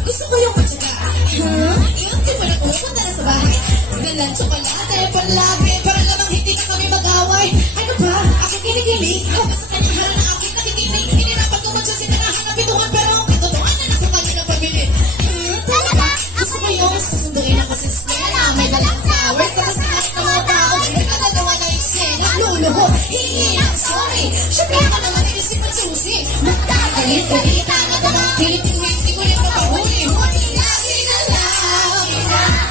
Gusto ko yung matyaga. Iyong di mo na pupunta na sa bahay. Galan tsokolate palagi. Para lamang hindi na kami mag-away. Ano ba? Ako kinikilig. Kapag sa kanyang harap na aking nakikinig. Hinirapan ko man siya sinarahan na bituhan. Pero ang katotohan na nasa kanya na pabili. Talaga? Gusto ko yung susunduin ako sa eskwela. May dalang flowers. Tapos sa kahit ng mga tao. Nagkagagawa na eksena. Luluho. Hingi ng sorry. Siyempre ako naman yung si Patsusi. Magkagalit-galita na tumakit. Hindi ko rin mapahuli. Huli lagi na lang.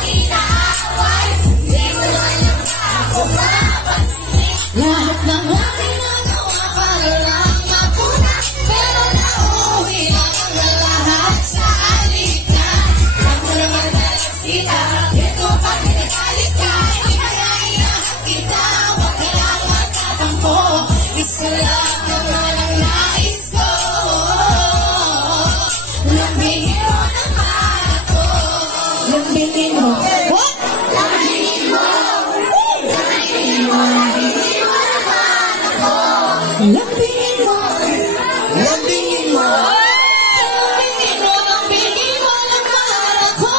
Inaaway. Hindi mo lang ako mapansinin. Lahat ng aking nagawa para lang mapuna. Pero nauwi lang ang lahat sa alita. Huwag mo naman nalasita. Ito pag nagagalit ka. Ipayayahan kita. Huwag ka lang magtatampo. Isa lang naman ang nais ko. Lambingin mo naman ako. Lambingin mo. What? Lambingin mo. Lambingin mo. Lambingin mo naman ako. Lambingin mo. Lambingin mo. Lambingin mo. Lambingin mo naman ako.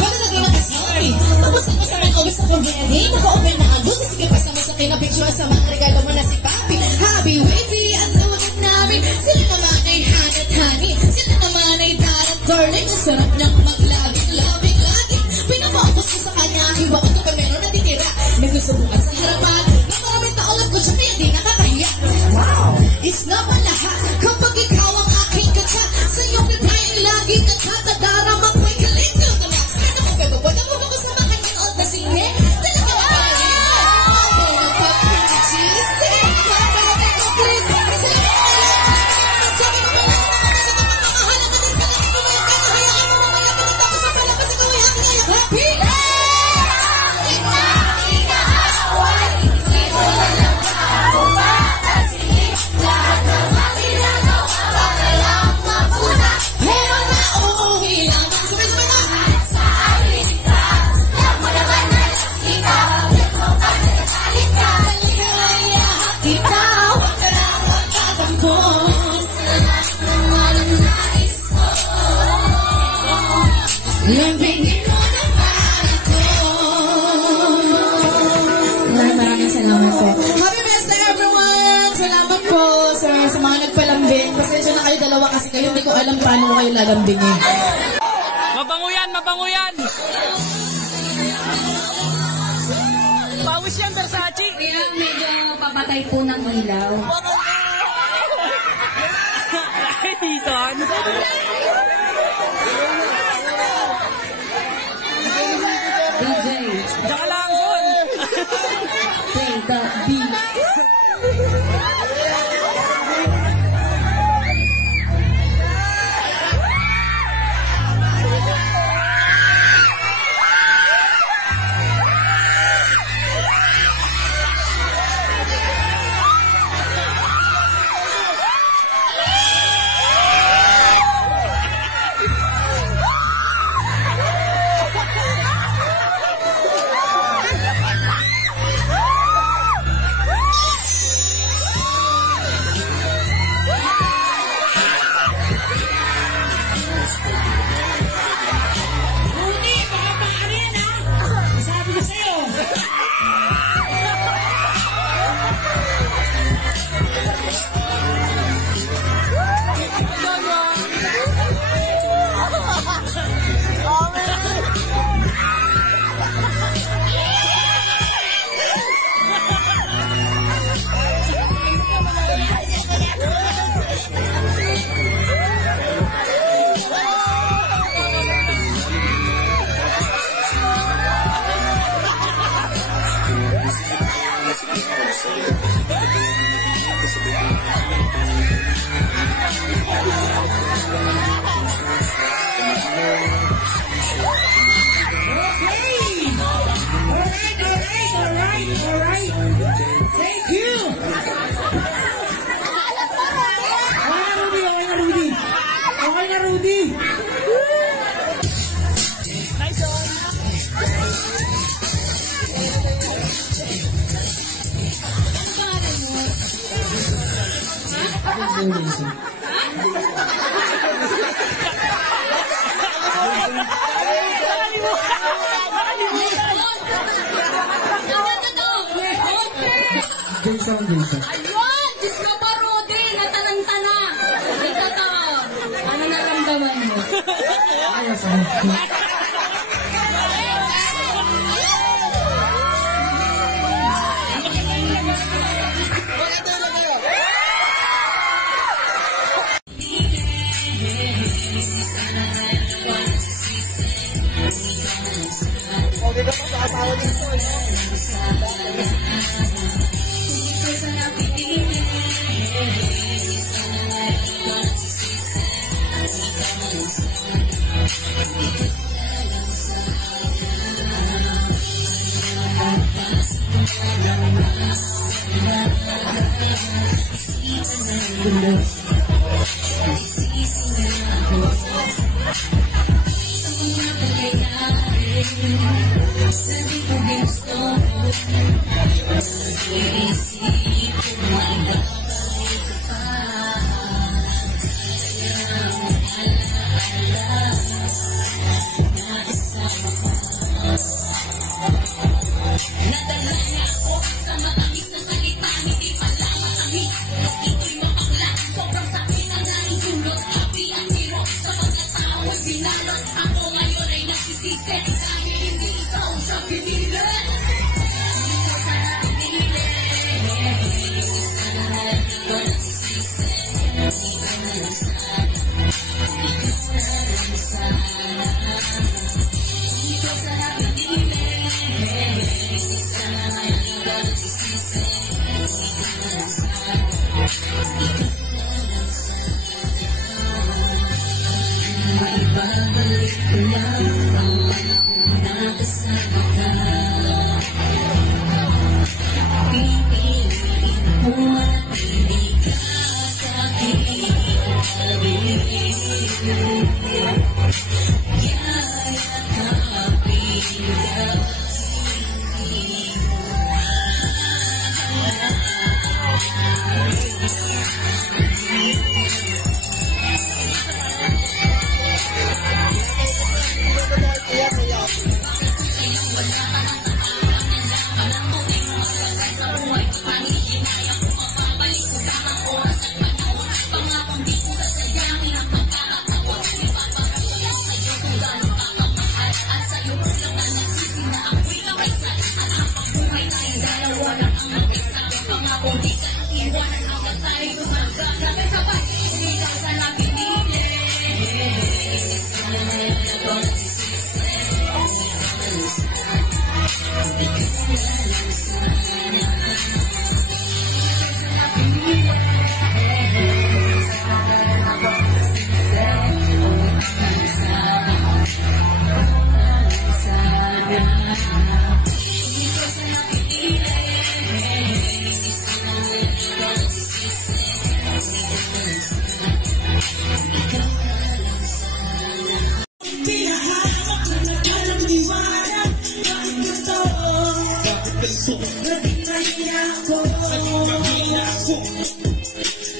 Pwede lagyan ng selfie. Tapos ako sa mga always ako ready. Naka-open na ang buto. Sige pa sa masakay na picture sa mga regalo mo na si Papi. Happy witty ang tawagin namin. Sila naman ay hanat-hani. Sila naman ay darling. Ang sarap niyang maglabing-labing lagi. Pinapakos ko sa kanya. Iba ko ito pa meron natitira. May gusto bukas sa harapan. Na maraming taolas ko siya. Kaya di nakakahiya. Wow! Isla pa lahat. Kapag ikaw ang aking kachat. Sa iyong pinayin lagi kachat. At darama ko'y galit to the max. Ano ko ba ba? Naman ko kasama kanyang old na singhe. Talaga ba ba? Mga pag-cheese. Sige na ba? Palagay ko please. Sabi ko ba lang naman sa mga mamahalan natin sa tingin ko may kakahayaan mo mamaya pinatapos sa palabas ikaw ay aking ayak. Happy! Inaaway. Hindi mo lang ako papansinin. Lahat ng mga ginagawa para lang mapuna. Pero nauuwi lang. Sabay-sabay na! Sa alita. Lang mo naman nalasita. Hanggang mo ka nagagalit ka. Maligaya kita. Huwag ka lang magtatampo. Sa lahat naman ang nais ko. Lambingin mo naman ako. Maraming salamat po. Happy Fiesta everyone! Salamat po sa mga nagpalambing. Pasensya na kayo dalawa kasi kayo hindi ko alam paano mo kayo lalambingin. Mabango yan, mabango yan! Pawis yan, Versace! Kaya medyo papatay po ng ilaw. yan. DJ, Tsaka lang, son. play the beat. Jason. Ayun! Diyos ka ba, Rudy? Natanang-tana. Ito to. Ano naramdaman mo? Ayos ako.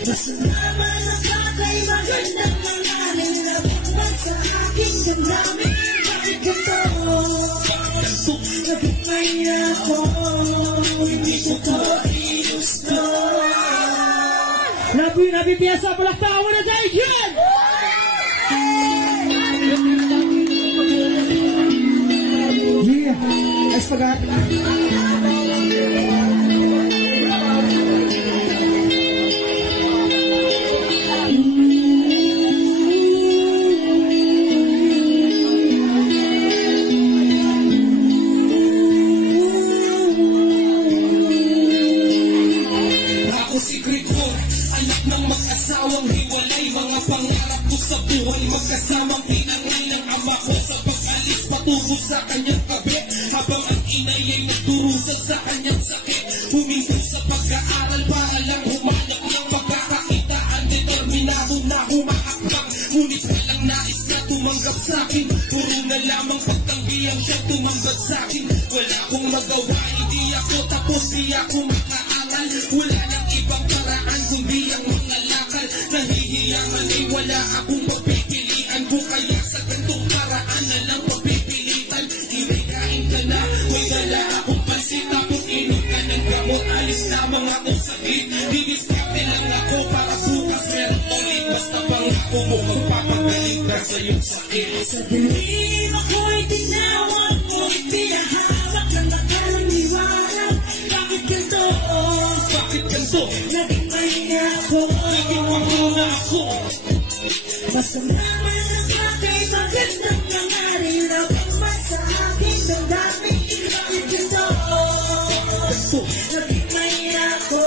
Masama na kakay magandang mangalan. Labang sa aking damdamin. Bakit ganito? Bakit may ako? Hindi ko to ginusto. Nabi biasa palakpakan na tayo dyan! Yeah, es pagat. Ako si Gregor, anak ng mag-asawang hiwalay. Mga pangarap ko sa buhay, magkasamang pinangal ng ama ko. Sa pag-alis patungo sa kanyang kabi, habang ang inay ay nagdurusa sa kanyang sakit. Huminto sa pag-aaral para lang humanap ng pagkakakitaan. Determinado na humaakbang, ngunit walang nais na tumanggap sa akin. Puro na lamang pagtanggiyang siyang tumambad sa akin. Wala akong magawa, hindi ako tapos, di ako makaaral. Wala nang ibang paraan kundi ang mga lakal. Nahihiyangan ay wala akong mapipilian ko, kaya sa gantong paraan na lang mapipilitan. Ibigay ka na, may dala akong pansin, tapos inom ka ng gamot. Alis lamang ako sa gate, didiskarte lang ako para bukas meron ulit. Basta pangako mo, magpapagaling ka sa iyong sakit. Sa dilim ako'y tinawag mo, pinahawak ng makalang liwanag. Bakit ganito? Bakit ganito? Naging may ako. Naging na ako. Masama man ang kakay magandang nangarin. Labang sa aking damdamin. Bakit ganito? Naging may ako.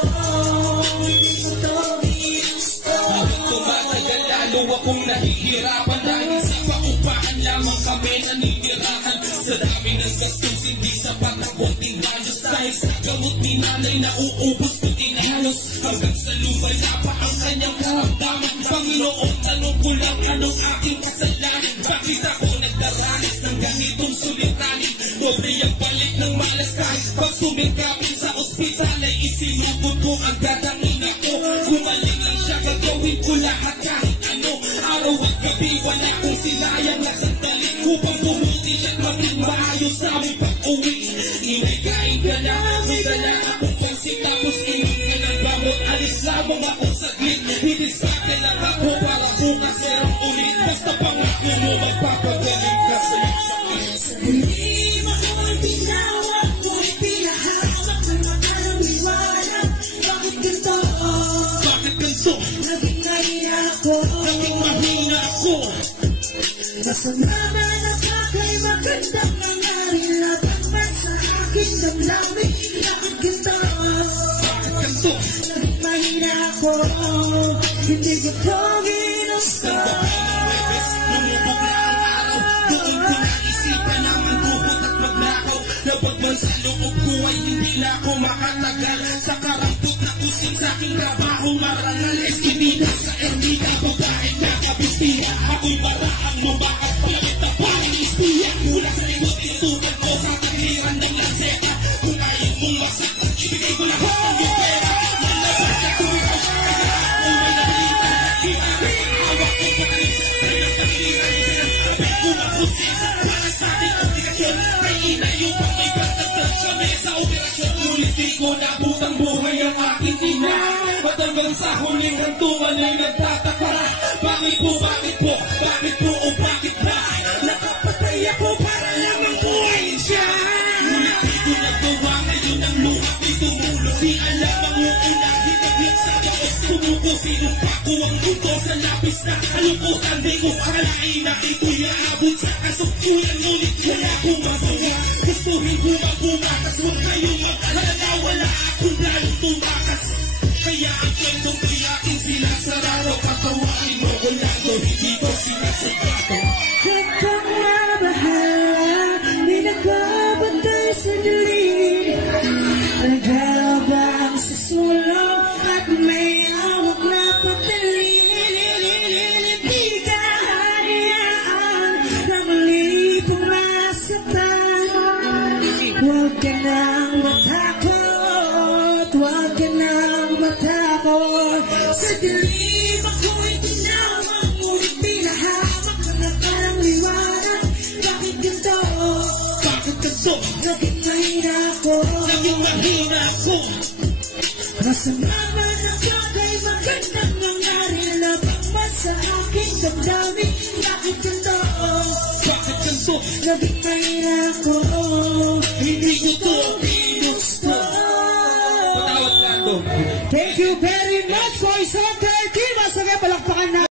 Hindi ko to ginusto. Habang tumatagal lalo akong nahihirapan. Dahil sa paupahan lamang kami nanitirahan. Sa dami ng gastos hindi sapat ang konting halos. Dahil sa gamot ni nanay nauubos ko din halos. Hanggang sa lumala pa ang kanyang karamdaman. Panginoon, tanong ko lang anong aking kasalanan. Bakit ako nagdaranas ng ganitong suliranin? Dobre ang balik ng malas kahit pag sumingkapin sa ospital ay isinugod ko ang dadangin ako. Gumaling lang siya, gagawin ko lahat kahit ano. Araw at gabi wala kong sinayang na sandali upang bumuti siya't maging maayos sa aming pag-uwi. Inagain ka na, may dala akong pansin, tapos inom ka ng gamot. Alis lamang ako saglit, hidiskarte lang ako para bukas meron ulit. Basta pangako mo, magpapagaling ka sa iyong sakit. Sa dilim ako'y tinawag mo, pinahawak ng makalang liwanag. Bakit ganito? Bakit ganito? Naging mahina ako. Naging mahina ako. Masama man ang kakay magandang nangarin. Labang sa aking damdamin. Bakit ganito? Bakit ganito? Naging mahina ako. Hindi ko to ginusto. Lumubog na ang araw, doon ko naisipan ang magubot at magnakaw. Labag man sa loob ko ay hindi na ako makatagal. Sa karampot na kusing sa aking trabaho marangal. Eskinita sa erdita, babae na kapistiya. Ako'y maraang lumakad, palit na parang istiya. Mula sa likod itutan ko sa tagliran ng lanseta. Kung ayaw mong masakit, ibigay ko lahat ng iyong pera. Malabas at tumitaw sa kanya, kung may nabalitan. Hinahin, hawak ko pa kalis, kanyang tagiliran. Pinagkabit ko ng kusisa, para sa ating obligasyon. Kay ina yung pang may pagtagdag kami sa operasyon. Ngunit di ko nabutang buhay ang aking ina. Matanggal sa huling hantungan ay nagtataka. Bakit po, bakit po, bakit po o bakit ba? Nakapatay ako para lamang buhayin siya. Ngunit di ko nagawa ngayon ang luha ko'y tumulong. Di alam ang uunang hinaglit sa baos. Tumuko sinumpa ko ang buto sa lapis na kalungkutan. Di ko akalain na ito'y aabot sa kasuktuyan. Ngunit wala akong magawa. Gustuhin ko magbumakas. Huwag kayong mag-alala, wala akong planong tumakas. Kaya ang kwentong ko'y aking sinasarado. Patawain mo ko lang doon, hindi ko sinasabato. Hanggang mabahala, di nagbabantay sa dilim. Naglalabang sa sulong at may awak na patalim. Di ka hayaan na muli pumasatan. Huwag ka nang matakot, huwag ka nang matakot. Sa dilim ako'y tinawag, ngunit di nahamak ang nakarang liwanag. Bakit ganito? Bakit ganito? Naging mahina ako. Naging mahina ako. Masama man ang bagay, magandang nangyari. Labang man sa aking damdamin. Bakit ganito? Bakit ganito? Naging mahina ako. Hindi ko to ginusto. Patawag ka to. Thank you very much, Voice Hotel!